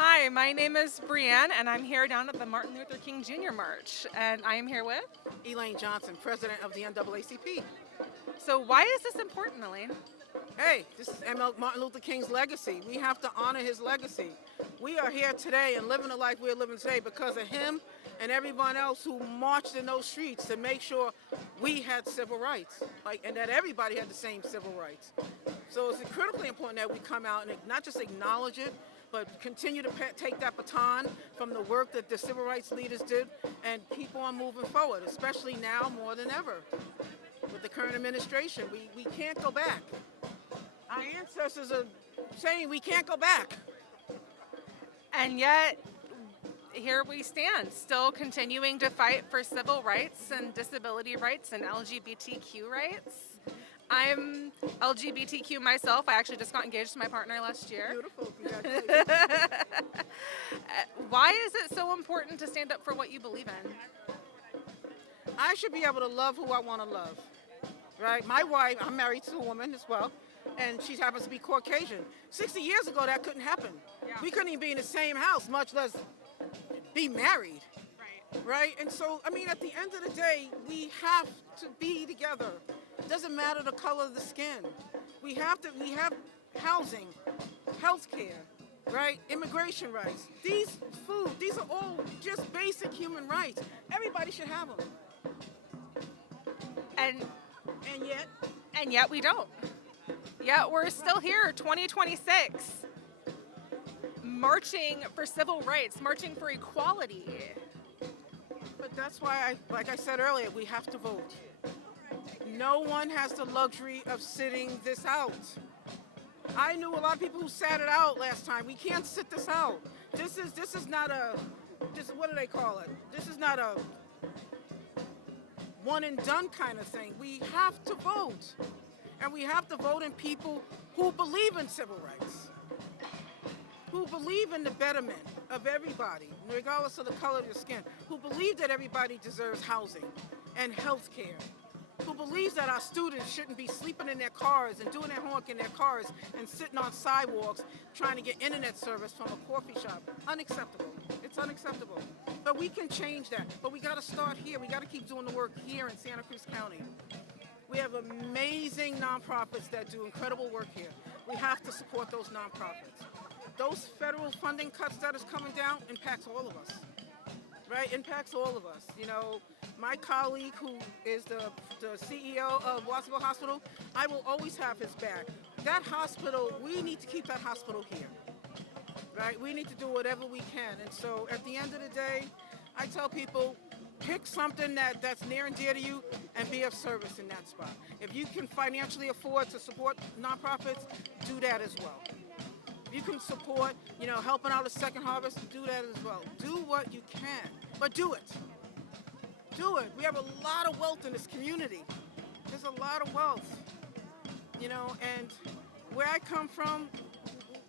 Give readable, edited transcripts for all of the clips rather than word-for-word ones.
Hi, my name is Brianne, and I'm here down at the Martin Luther King Jr. March, and I am here with. Elaine Johnson, president of the NAACP. So, why is this important, Elaine? Hey, this is Martin Luther King's legacy. We have to honor his legacy. We are here today and living the life we're living today because of him and everyone else who marched in those streets to make sure we had civil rights, and that everybody had the same civil rights. So it's critically important that we come out and not just acknowledge it, but continue to take that baton from the work that the civil rights leaders did and keep on moving forward, especially now more than ever with the current administration. We can't go back. Our ancestors are saying we can't go back. And yet, here we stand, still continuing to fight for civil rights and disability rights and LGBTQ rights. I'm LGBTQ myself. I actually just got engaged to my partner last year. Beautiful, congratulations. Why is it so important to stand up for what you believe in? I should be able to love who I want to love, right? My wife, I'm married to a woman as well, and she happens to be Caucasian. 60 years ago, that couldn't happen. Yeah. We couldn't even be in the same house, much less be married, right? And so, I mean, at the end of the day, we have to be together. It doesn't matter the color of the skin. We have housing, health care, right? Immigration rights. These are all just basic human rights. Everybody should have them. And yet, and yet we don't. Yet we're still here, 2026, marching for civil rights, marching for equality. But that's why, like I said earlier, we have to vote. No one has the luxury of sitting this out. I knew a lot of people who sat it out last time. We can't sit this out. This is not what do they call it? This is not a one and done kind of thing. We have to vote. And we have to vote in people who believe in civil rights, who believe in the betterment of everybody, regardless of the color of your skin, who believe that everybody deserves housing and health care, who believes that our students shouldn't be sleeping in their cars and doing their homework in their cars and sitting on sidewalks trying to get internet service from a coffee shop. Unacceptable. It's unacceptable. But we can change that. But we got to start here. We got to keep doing the work here in Santa Cruz County. We have amazing nonprofits that do incredible work here. We have to support those nonprofits. Those federal funding cuts that is coming down impacts all of us, right? Impacts all of us. You know, my colleague who is the CEO of Watsonville Hospital, I will always have his back. That hospital, we need to keep that hospital here, right? We need to do whatever we can. And so at the end of the day, I tell people, pick something that's near and dear to you and be of service in that spot. If you can financially afford to support nonprofits, do that as well. If you can support, helping out a Second Harvest, do that as well. Do what you can, but do it. Do it. We have a lot of wealth in this community. There's a lot of wealth, and where I come from,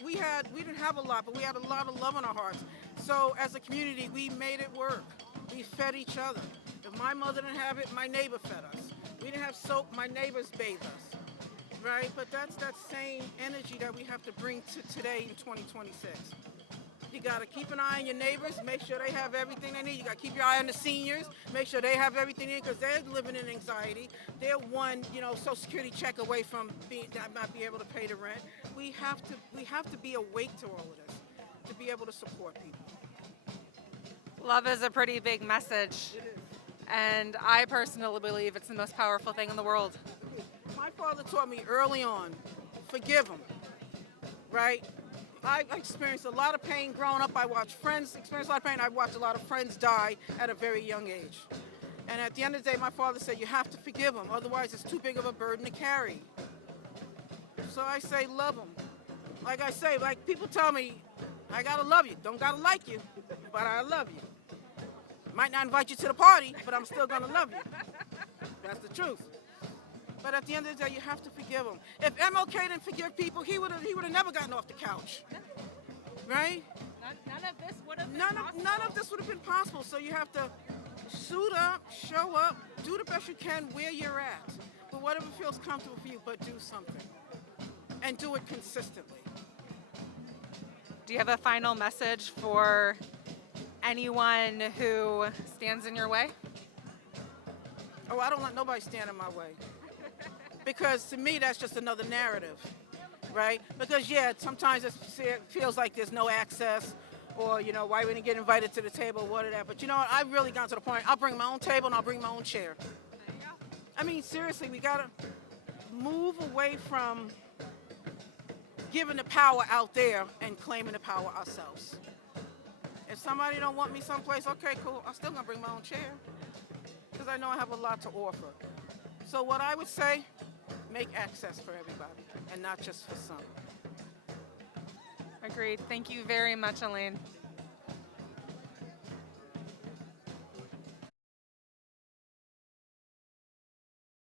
we didn't have a lot, but we had a lot of love in our hearts. So as a community, we made it work. We fed each other. If my mother didn't have it, my neighbor fed us. We didn't have soap, my neighbors bathed us, right? But that's that same energy that we have to bring to today in 2026. You got to keep an eye on your neighbors, make sure they have everything they need. You got to keep your eye on the seniors, make sure they have everything in because they're living in anxiety. They're one, Social Security check away from not be able to pay the rent. We have to be awake to all of this to be able to support people. Love is a pretty big message, It is. and I personally believe it's the most powerful thing in the world. My father taught me early on, forgive them, right? I experienced a lot of pain growing up. I watched friends experience a lot of pain. I watched a lot of friends die at a very young age. And at the end of the day, my father said, you have to forgive them, otherwise it's too big of a burden to carry. So I say, love them. Like I say, like people tell me, I gotta love you. Don't gotta like you, but I love you. Might not invite you to the party, but I'm still gonna love you. That's the truth. But at the end of the day, you have to forgive him. If MLK didn't forgive people, he would have never gotten off the couch, right? None of this would have been None of this would have been possible. So you have to suit up, show up, do the best you can where you're at. But whatever feels comfortable for you, but do something. And do it consistently. Do you have a final message for anyone who stands in your way? Oh, I don't let nobody stand in my way. Because to me, that's just another narrative, right? Because, yeah, sometimes it feels like there's no access or, you know, why we didn't get invited to the table, what of that. But you know what? I've really gotten to the point, I'll bring my own table and I'll bring my own chair. I mean, seriously, we got to move away from giving the power out there and claiming the power ourselves. If somebody don't want me someplace, okay, cool. I'm still going to bring my own chair because I know I have a lot to offer. So what I would say, make access for everybody and not just for some. Agreed. Thank you very much, Elaine.